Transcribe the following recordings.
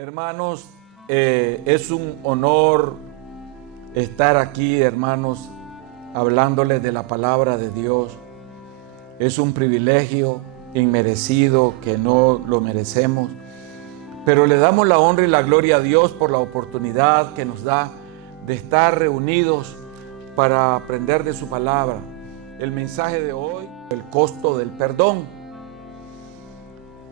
Hermanos, es un honor estar aquí, hermanos, hablándoles de la palabra de Dios. Es un privilegio inmerecido que no lo merecemos, pero le damos la honra y la gloria a Dios por la oportunidad que nos da de estar reunidos para aprender de su palabra. El mensaje de hoy, el costo del perdón.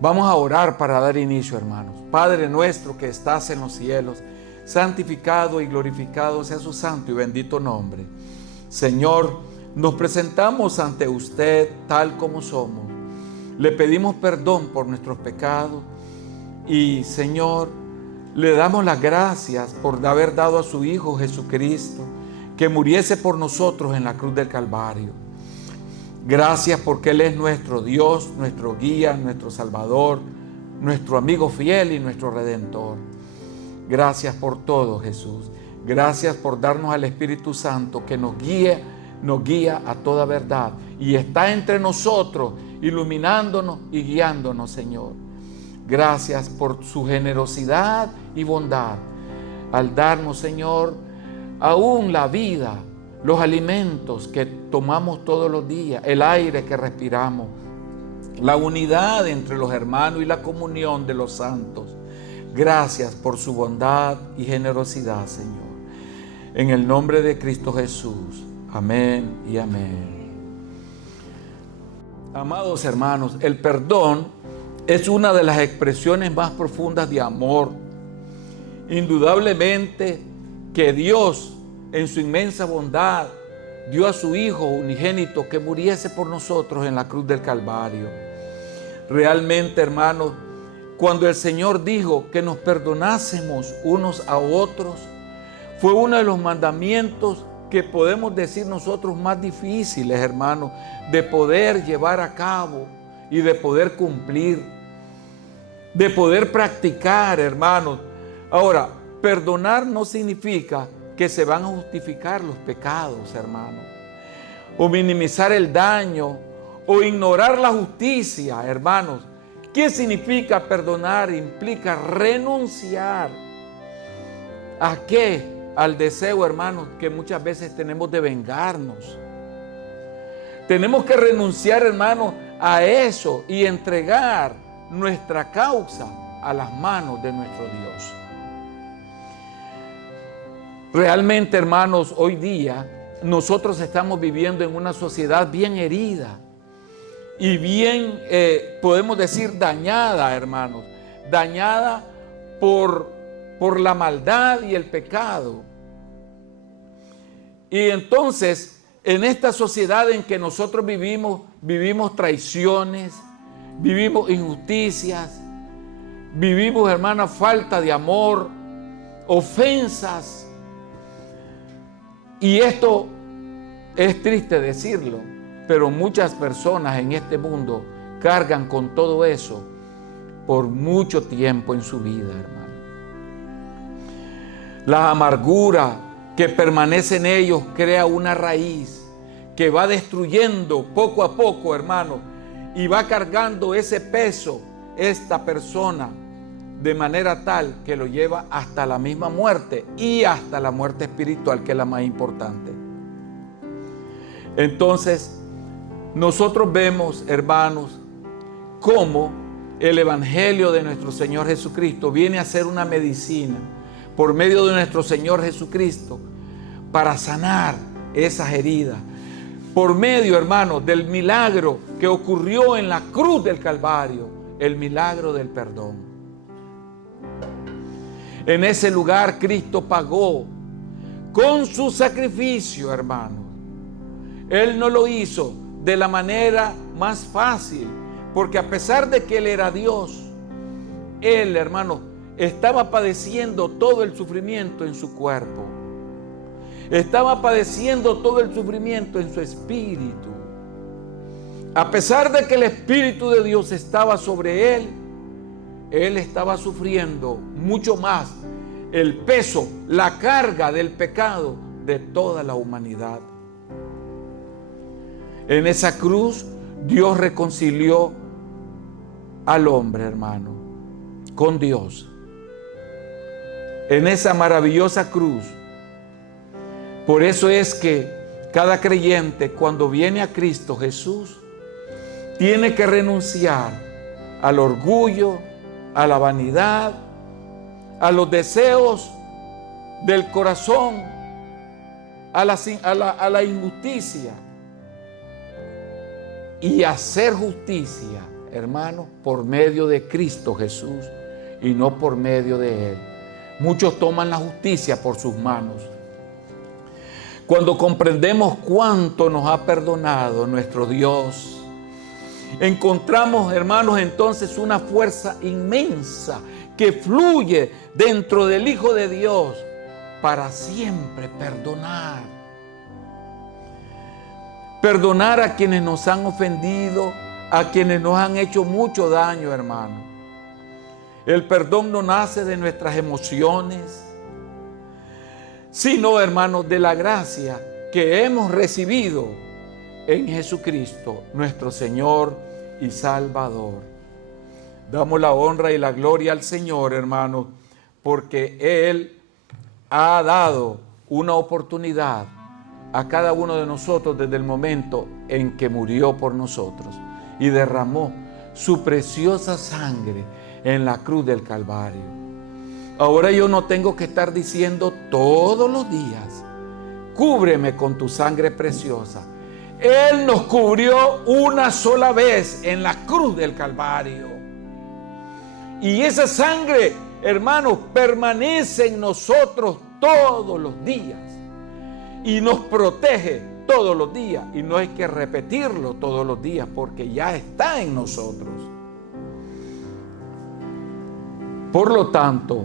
Vamos a orar para dar inicio, hermanos. Padre nuestro que estás en los cielos, santificado y glorificado sea su santo y bendito nombre. Señor, nos presentamos ante usted tal como somos. Le pedimos perdón por nuestros pecados y, Señor, le damos las gracias por haber dado a su Hijo Jesucristo que muriese por nosotros en la cruz del Calvario. Gracias porque Él es nuestro Dios, nuestro guía, nuestro Salvador, nuestro amigo fiel y nuestro Redentor. Gracias por todo, Jesús. Gracias por darnos al Espíritu Santo que nos guía a toda verdad y está entre nosotros, iluminándonos y guiándonos, Señor. Gracias por su generosidad y bondad al darnos, Señor, aún la vida, los alimentos que tomamos todos los días, el aire que respiramos, la unidad entre los hermanos y la comunión de los santos. Gracias por su bondad y generosidad, Señor. En el nombre de Cristo Jesús. Amén y amén. Amados hermanos, el perdón es una de las expresiones más profundas de amor. Indudablemente que Dios, en su inmensa bondad, dio a su Hijo unigénito que muriese por nosotros en la cruz del Calvario. Realmente, hermanos, cuando el Señor dijo que nos perdonásemos unos a otros, fue uno de los mandamientos que podemos decir nosotros más difíciles, hermanos, de poder llevar a cabo y de poder cumplir, de poder practicar, hermanos. Ahora, perdonar no significa que se van a justificar los pecados, hermanos, o minimizar el daño, o ignorar la justicia, hermanos. ¿Qué significa perdonar? Implica renunciar. ¿A qué? Al deseo, hermanos, que muchas veces tenemos de vengarnos. Tenemos que renunciar, hermanos, a eso y entregar nuestra causa a las manos de nuestro Dios. Realmente, hermanos, hoy día nosotros estamos viviendo en una sociedad bien herida y bien, podemos decir, dañada, hermanos. Dañada por la maldad y el pecado. Y entonces, en esta sociedad en que nosotros vivimos traiciones, vivimos injusticias, vivimos, hermanos, falta de amor, ofensas. Y esto es triste decirlo, pero muchas personas en este mundo cargan con todo eso por mucho tiempo en su vida, hermano. La amargura que permanece en ellos crea una raíz que va destruyendo poco a poco, hermano, y va cargando ese peso esta persona de manera tal que lo lleva hasta la misma muerte y hasta la muerte espiritual, que es la más importante. Entonces, nosotros vemos, hermanos, cómo el Evangelio de nuestro Señor Jesucristo viene a ser una medicina por medio de nuestro Señor Jesucristo para sanar esas heridas. Por medio, hermanos, del milagro que ocurrió en la cruz del Calvario, el milagro del perdón. En ese lugar Cristo pagó con su sacrificio, hermanos. Él no lo hizo de la manera más fácil, porque a pesar de que Él era Dios, Él, hermanos, estaba padeciendo todo el sufrimiento en su cuerpo. Estaba padeciendo todo el sufrimiento en su espíritu. A pesar de que el Espíritu de Dios estaba sobre Él, Él estaba sufriendo mucho más el peso, la carga del pecado de toda la humanidad. En esa cruz, Dios reconcilió al hombre, hermano, con Dios. en esa maravillosa cruz. Por eso es que cada creyente, cuando viene a Cristo Jesús, tiene que renunciar al orgullo, a la vanidad, a los deseos del corazón, a la injusticia, y hacer justicia, hermano, por medio de Cristo Jesús y no por medio de Él. Muchos toman la justicia por sus manos. Cuando comprendemos cuánto nos ha perdonado nuestro Dios, encontramos, hermanos, entonces una fuerza inmensa que fluye dentro del Hijo de Dios para siempre perdonar. Perdonar a quienes nos han ofendido, a quienes nos han hecho mucho daño, hermano. El perdón no nace de nuestras emociones, sino, hermanos, de la gracia que hemos recibido en Jesucristo, nuestro Señor y Salvador. Damos la honra y la gloria al Señor, hermanos, porque Él ha dado una oportunidad a cada uno de nosotros desde el momento en que murió por nosotros y derramó su preciosa sangre en la cruz del Calvario. Ahora yo no tengo que estar diciendo todos los días, cúbreme con tu sangre preciosa. Él nos cubrió una sola vez en la cruz del Calvario. Y esa sangre, hermanos, permanece en nosotros todos los días. Y nos protege todos los días. Y no hay que repetirlo todos los días porque ya está en nosotros. Por lo tanto,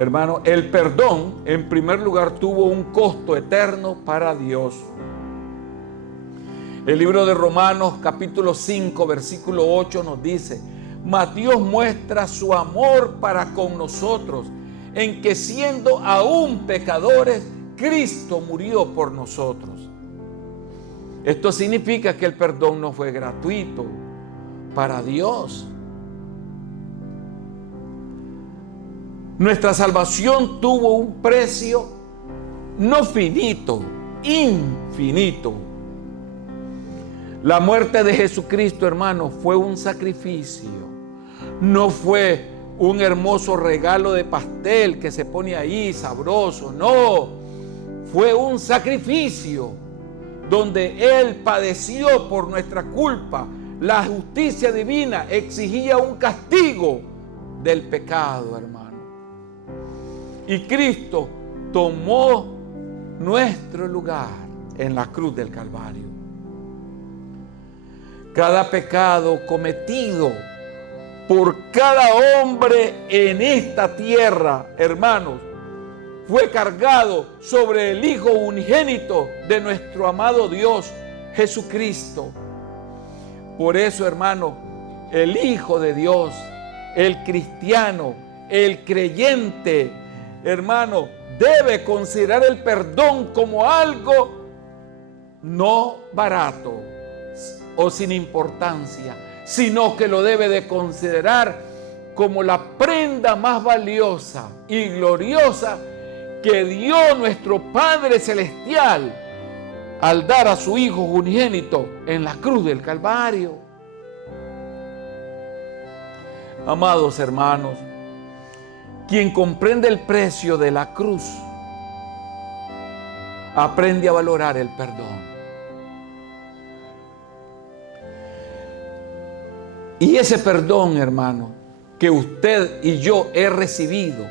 hermano, el perdón en primer lugar tuvo un costo eterno para Dios. El libro de Romanos capítulo 5 versículo 8 nos dice: mas Dios muestra su amor para con nosotros en que siendo aún pecadores, Cristo murió por nosotros. Esto significa que el perdón no fue gratuito para Dios. Nuestra salvación tuvo un precio no finito, infinito. La muerte de Jesucristo, hermano, fue un sacrificio. No fue un hermoso regalo de pastel que se pone ahí sabroso, no. Fue un sacrificio donde Él padeció por nuestra culpa. La justicia divina exigía un castigo del pecado, hermano. Y Cristo tomó nuestro lugar en la cruz del Calvario. Cada pecado cometido por cada hombre en esta tierra, hermanos, fue cargado sobre el Hijo unigénito de nuestro amado Dios, Jesucristo. Por eso, hermano, el Hijo de Dios, el cristiano, el creyente, hermano, debe considerar el perdón como algo no barato o sin importancia, sino que lo debe de considerar como la prenda más valiosa y gloriosa que dio nuestro Padre Celestial al dar a su Hijo unigénito en la cruz del Calvario. Amados hermanos, quien comprende el precio de la cruz, aprende a valorar el perdón. Y ese perdón, hermano, que usted y yo he recibido,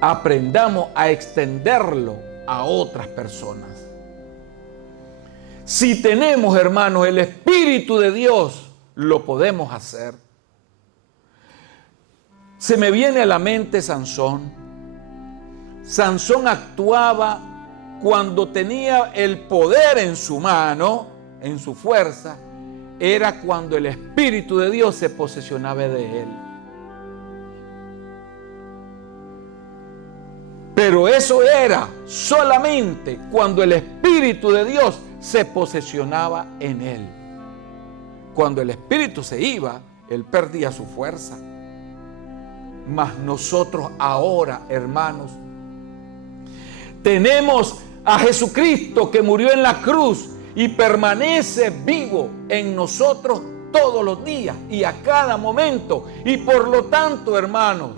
aprendamos a extenderlo a otras personas. Si tenemos, hermanos, el Espíritu de Dios, lo podemos hacer. Se me viene a la mente Sansón. Sansón actuaba cuando tenía el poder en su mano, en su fuerza, era cuando el Espíritu de Dios se posesionaba de él. Pero eso era solamente cuando el Espíritu de Dios se posesionaba en él. Cuando el Espíritu se iba, él perdía su fuerza. Mas nosotros ahora, hermanos, tenemos a Jesucristo que murió en la cruz y permanece vivo en nosotros todos los días y a cada momento. Y por lo tanto, hermanos,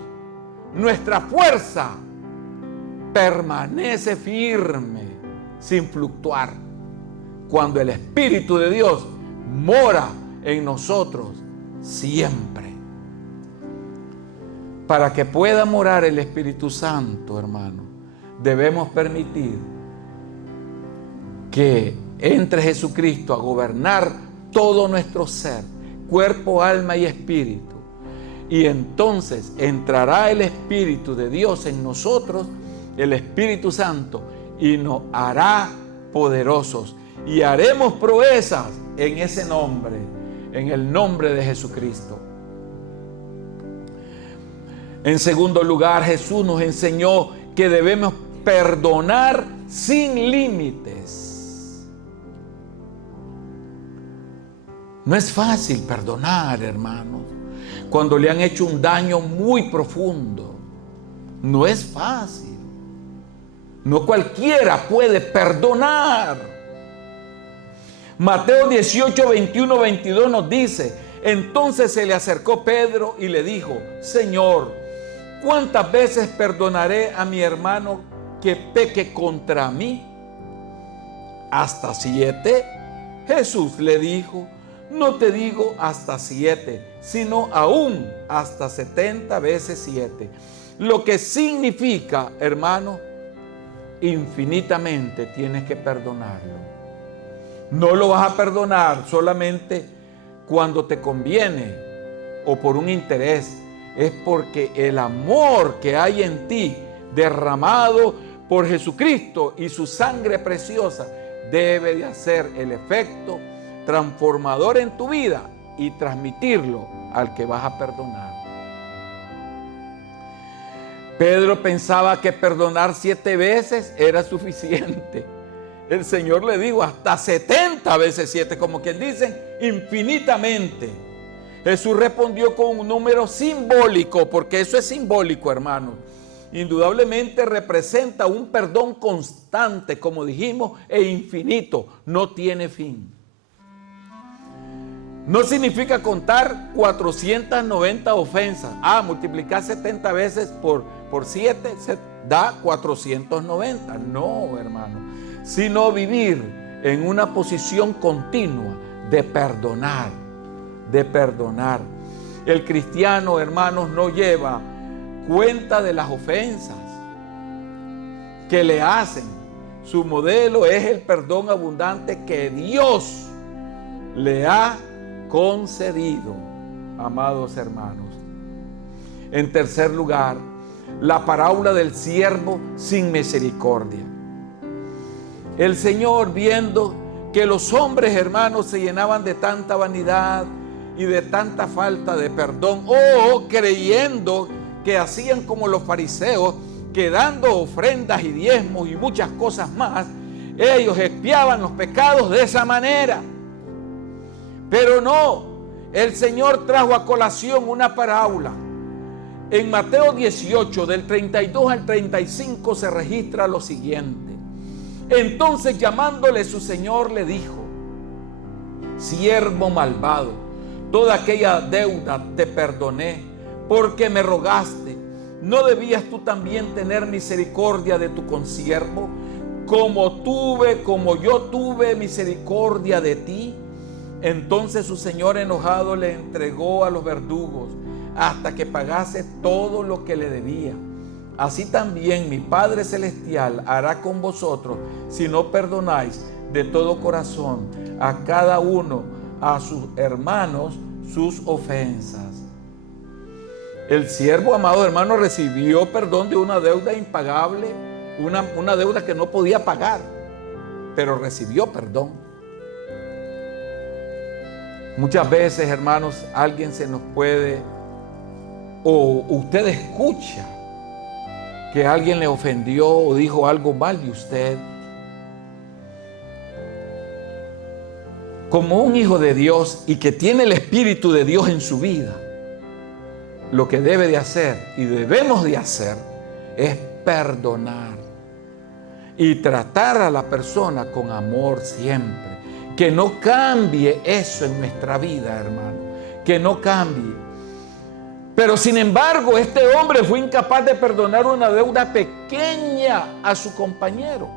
nuestra fuerza permanece firme, sin fluctuar, cuando el Espíritu de Dios mora en nosotros siempre. Para que pueda morar el Espíritu Santo, hermano, debemos permitir que entre Jesucristo a gobernar todo nuestro ser, cuerpo, alma y espíritu. Y entonces entrará el Espíritu de Dios en nosotros, el Espíritu Santo, y nos hará poderosos. Y haremos proezas en ese nombre, en el nombre de Jesucristo. En segundo lugar, Jesús nos enseñó que debemos perdonar sin límites. No es fácil perdonar, hermanos, cuando le han hecho un daño muy profundo. No es fácil. No cualquiera puede perdonar. Mateo 18, 21, 22 nos dice: entonces se le acercó Pedro y le dijo: Señor, ¿cuántas veces perdonaré a mi hermano que peque contra mí? ¿Hasta 7? Jesús le dijo: no te digo hasta 7, sino aún hasta 70 veces 7. Lo que significa, hermano, infinitamente tienes que perdonarlo. No lo vas a perdonar solamente cuando te conviene o por un interés. Es porque el amor que hay en ti, derramado por Jesucristo y su sangre preciosa, debe de hacer el efecto transformador en tu vida y transmitirlo al que vas a perdonar. Pedro pensaba que perdonar 7 veces era suficiente. El Señor le dijo hasta 70 veces 7, como quien dice, infinitamente. Jesús respondió con un número simbólico, porque eso es simbólico, hermano. Indudablemente representa un perdón constante, como dijimos, e infinito, no tiene fin. No significa contar 490 ofensas. Multiplicar 70 veces por 7 se da 490. No, hermano. Sino vivir en una posición continua de perdonar, de perdonar. El cristiano, hermanos, no lleva cuenta de las ofensas que le hacen. Su modelo es el perdón abundante que Dios le ha concedido, amados hermanos. En tercer lugar, la parábola del siervo sin misericordia. El Señor, viendo que los hombres, hermanos, se llenaban de tanta vanidad y de tanta falta de perdón, o creyendo que hacían como los fariseos, que dando ofrendas y diezmos y muchas cosas más, ellos expiaban los pecados de esa manera. Pero no, el Señor trajo a colación una parábola. En Mateo 18, del 32 al 35, se registra lo siguiente. Entonces, llamándole su Señor, le dijo: siervo malvado, toda aquella deuda te perdoné, porque me rogaste. ¿No debías tú también tener misericordia de tu consiervo, como yo tuve misericordia de ti? Entonces su señor, enojado, le entregó a los verdugos hasta que pagase todo lo que le debía. Así también mi Padre Celestial hará con vosotros, si no perdonáis de todo corazón a cada uno, a sus hermanos, sus ofensas. El siervo, amado hermano, recibió perdón de una deuda impagable, una deuda que no podía pagar, pero recibió perdón. Muchas veces, hermanos, alguien se nos puede, o usted escucha que alguien le ofendió o dijo algo mal de usted. Como un hijo de Dios y que tiene el Espíritu de Dios en su vida, lo que debe de hacer y debemos de hacer es perdonar y tratar a la persona con amor siempre. Que no cambie eso en nuestra vida, hermano. Que no cambie. Pero sin embargo, este hombre fue incapaz de perdonar una deuda pequeña a su compañero.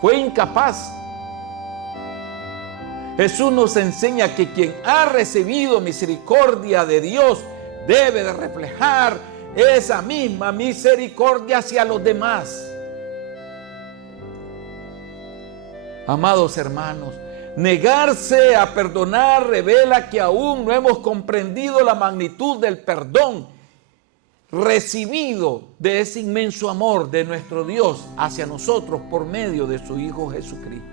Fue incapaz. Jesús nos enseña que quien ha recibido misericordia de Dios debe de reflejar esa misma misericordia hacia los demás. Amados hermanos, negarse a perdonar revela que aún no hemos comprendido la magnitud del perdón recibido de ese inmenso amor de nuestro Dios hacia nosotros por medio de su Hijo Jesucristo.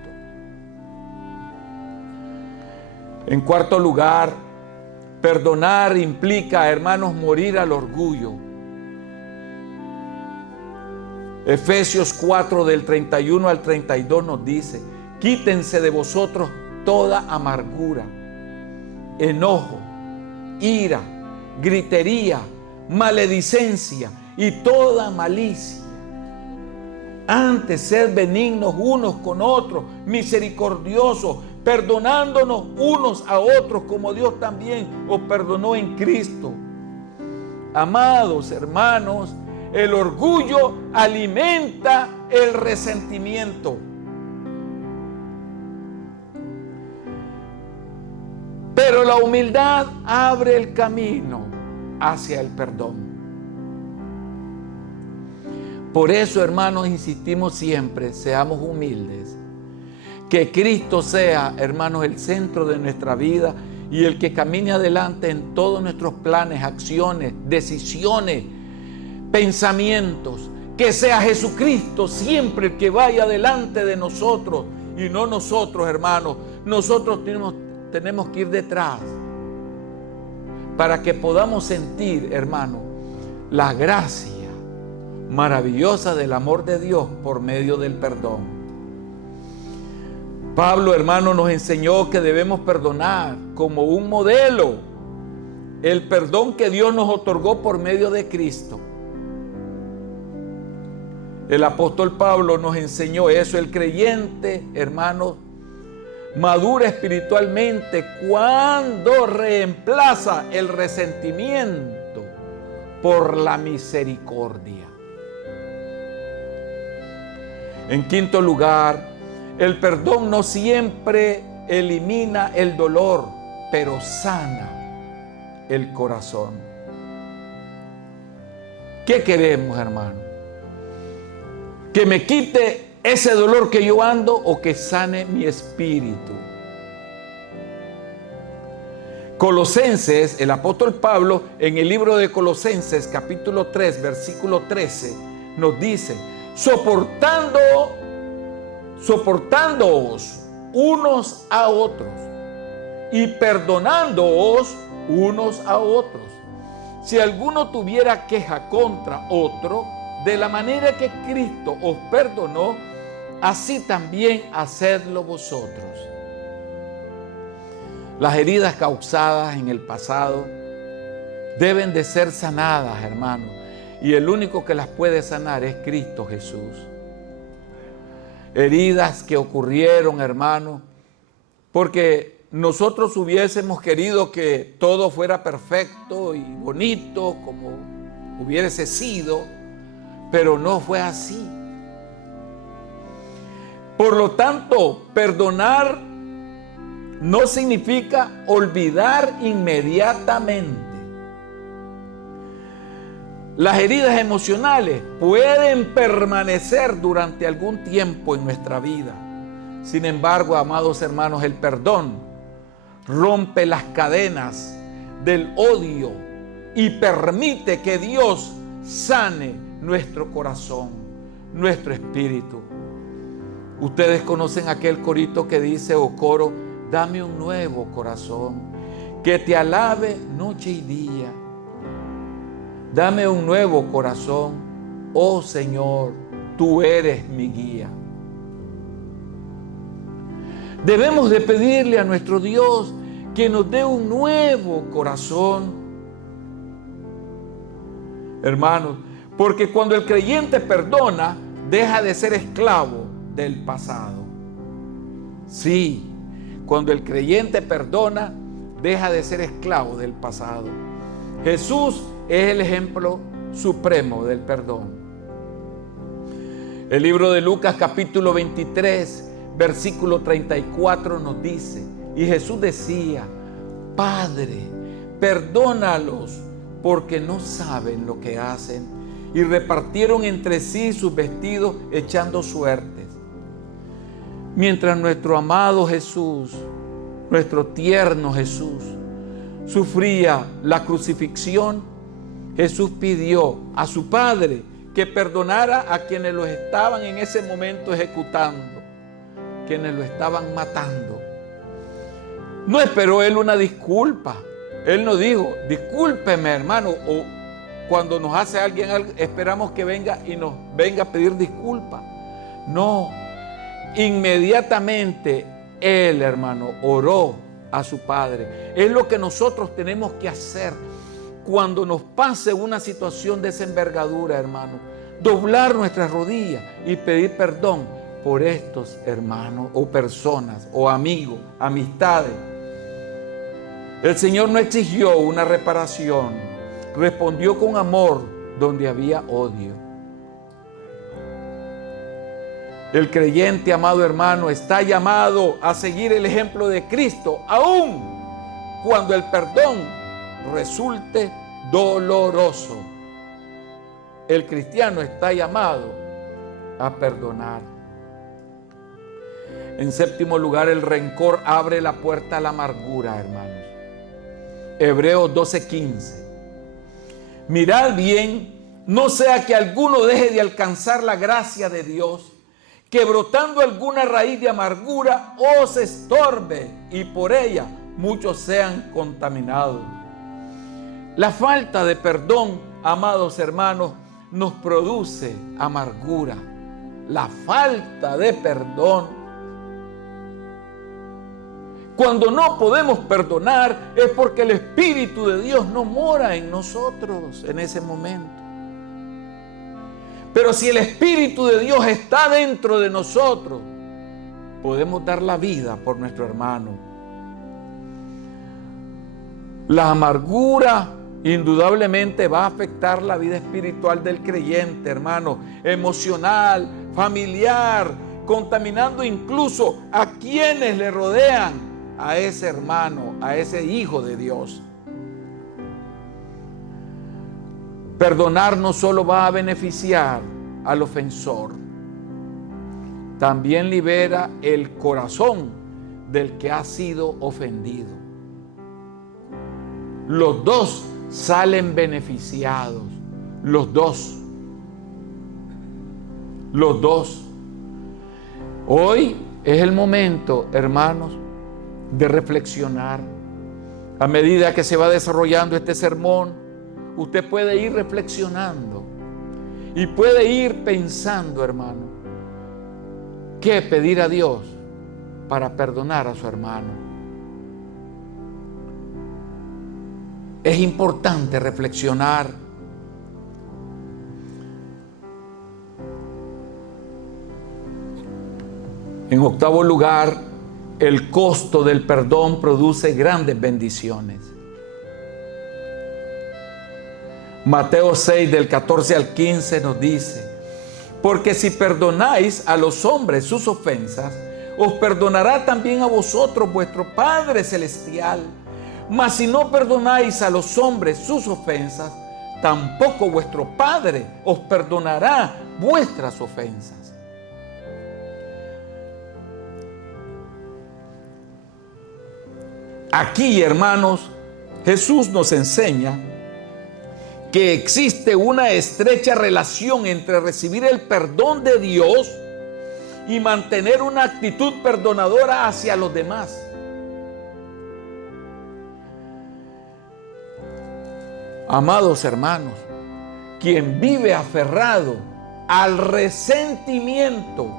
En cuarto lugar, perdonar implica, hermanos, morir al orgullo. Efesios 4 del 31 al 32 nos dice: quítense de vosotros toda amargura, enojo, ira, gritería, maledicencia y toda malicia. Antes, sed benignos unos con otros, misericordiosos, perdonándonos unos a otros como Dios también os perdonó en Cristo. Amados hermanos, el orgullo alimenta el resentimiento. Pero la humildad abre el camino hacia el perdón. Por eso, hermanos, insistimos siempre, seamos humildes. Que Cristo sea, hermanos, el centro de nuestra vida y el que camine adelante en todos nuestros planes, acciones, decisiones, pensamientos. Que sea Jesucristo siempre el que vaya delante de nosotros y no nosotros, hermanos. Nosotros tenemos que ir detrás para que podamos sentir, hermano, la gracia maravillosa del amor de Dios por medio del perdón. Pablo, hermano, nos enseñó que debemos perdonar como un modelo el perdón que Dios nos otorgó por medio de Cristo. El apóstol Pablo nos enseñó eso. El creyente, hermano, madura espiritualmente cuando reemplaza el resentimiento por la misericordia. En quinto lugar, el perdón no siempre elimina el dolor, pero sana el corazón. ¿Qué queremos, hermano? ¿Que me quite ese dolor que yo ando o que sane mi espíritu? Colosenses, el apóstol Pablo, en el libro de Colosenses, capítulo 3, versículo 13, nos dice: soportándoos unos a otros y perdonándoos unos a otros. Si alguno tuviera queja contra otro, de la manera que Cristo os perdonó, así también hacedlo vosotros. Las heridas causadas en el pasado deben de ser sanadas, hermanos, y el único que las puede sanar es Cristo Jesús. Heridas que ocurrieron, hermano, porque nosotros hubiésemos querido que todo fuera perfecto y bonito como hubiese sido, pero no fue así. Por lo tanto, perdonar no significa olvidar inmediatamente. Las heridas emocionales pueden permanecer durante algún tiempo en nuestra vida. Sin embargo, amados hermanos, el perdón rompe las cadenas del odio y permite que Dios sane nuestro corazón, nuestro espíritu. Ustedes conocen aquel corito que dice, o coro: dame un nuevo corazón que te alabe noche y día. Dame un nuevo corazón, oh Señor, tú eres mi guía. Debemos de pedirle a nuestro Dios que nos dé un nuevo corazón hermanos, porque cuando el creyente perdona, deja de ser esclavo del pasado. Sí, cuando el creyente perdona, deja de ser esclavo del pasado. Jesús es el ejemplo supremo del perdón. El libro de Lucas capítulo 23, versículo 34 nos dice, y Jesús decía, Padre, perdónalos porque no saben lo que hacen. Y repartieron entre sí sus vestidos echando suertes. Mientras nuestro amado Jesús, nuestro tierno Jesús, sufría la crucifixión, Jesús pidió a su Padre que perdonara a quienes los estaban en ese momento ejecutando, quienes lo estaban matando. No esperó él una disculpa. Él no dijo, discúlpeme, hermano, o cuando nos hace alguien algo, esperamos que venga y nos venga a pedir disculpa. No, inmediatamente él, hermano, oró a su Padre. Es lo que nosotros tenemos que hacer cuando nos pase una situación de esa envergadura, hermano. Doblar nuestras rodillas y pedir perdón por estos hermanos o personas o amigos, amistades. El Señor no exigió una reparación, respondió con amor donde había odio. El creyente, amado hermano, está llamado a seguir el ejemplo de Cristo, aun cuando el perdón resulte doloroso. El cristiano está llamado a perdonar. En séptimo lugar, el rencor abre la puerta a la amargura, hermanos. Hebreos 12:15. Mirad bien, no sea que alguno deje de alcanzar la gracia de Dios, que brotando alguna raíz de amargura os estorbe y por ella muchos sean contaminados. La falta de perdón, amados hermanos, nos produce amargura. La falta de perdón. Cuando no podemos perdonar es porque el Espíritu de Dios no mora en nosotros en ese momento. Pero si el Espíritu de Dios está dentro de nosotros, podemos dar la vida por nuestro hermano. La amargura indudablemente va a afectar la vida espiritual del creyente, hermano, emocional, familiar, contaminando incluso a quienes le rodean, a ese hermano, a ese hijo de Dios. Perdonar no solo va a beneficiar al ofensor, también libera el corazón del que ha sido ofendido. Los dos salen beneficiados, los dos. Hoy es el momento, hermanos, de reflexionar. A medida que se va desarrollando este sermón, usted puede ir reflexionando y puede ir pensando, hermano, qué pedir a Dios para perdonar a su hermano. Es importante reflexionar. En octavo lugar, el costo del perdón produce grandes bendiciones. Mateo 6, del 14 al 15 nos dice, porque si perdonáis a los hombres sus ofensas, os perdonará también a vosotros vuestro Padre Celestial. Mas si no perdonáis a los hombres sus ofensas, tampoco vuestro Padre os perdonará vuestras ofensas. Aquí, hermanos, Jesús nos enseña que existe una estrecha relación entre recibir el perdón de Dios y mantener una actitud perdonadora hacia los demás. Amados hermanos, quien vive aferrado al resentimiento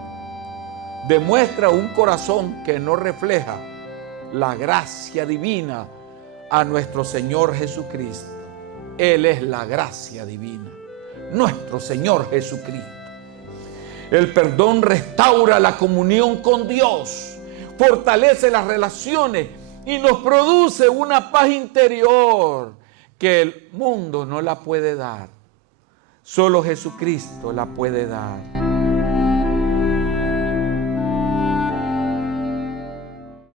demuestra un corazón que no refleja la gracia divina a nuestro Señor Jesucristo. Él es la gracia divina, nuestro Señor Jesucristo. El perdón restaura la comunión con Dios, fortalece las relaciones y nos produce una paz interior que el mundo no la puede dar. Solo Jesucristo la puede dar.